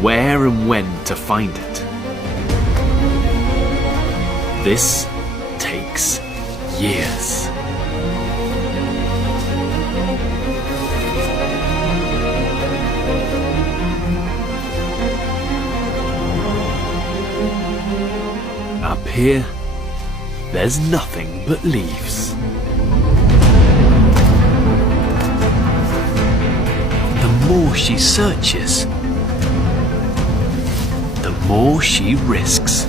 where and when to find it. This takes years. Up here, there's nothing but leaves. The more she searches, the more she risks.